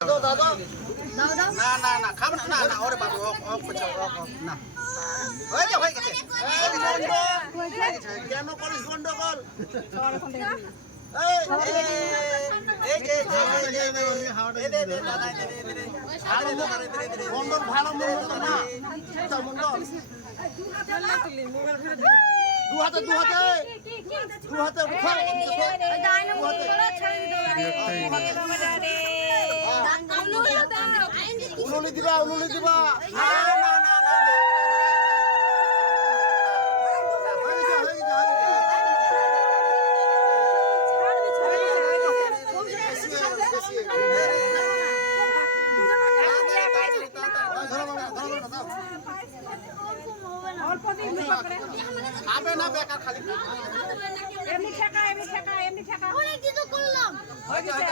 দাদা দাও দাও না না না খাবে না না না ওরে বাবু না হয়ে গেছে কেন করিস গন্ডগোল মন্ডল ভালো মন্ডল না মন্ডল দু হাতে উনুলি দিবা না না না না খাবে না বেকার খালি এমনি ঠেকা অনেক কিছু করলাম হয়ে গেছে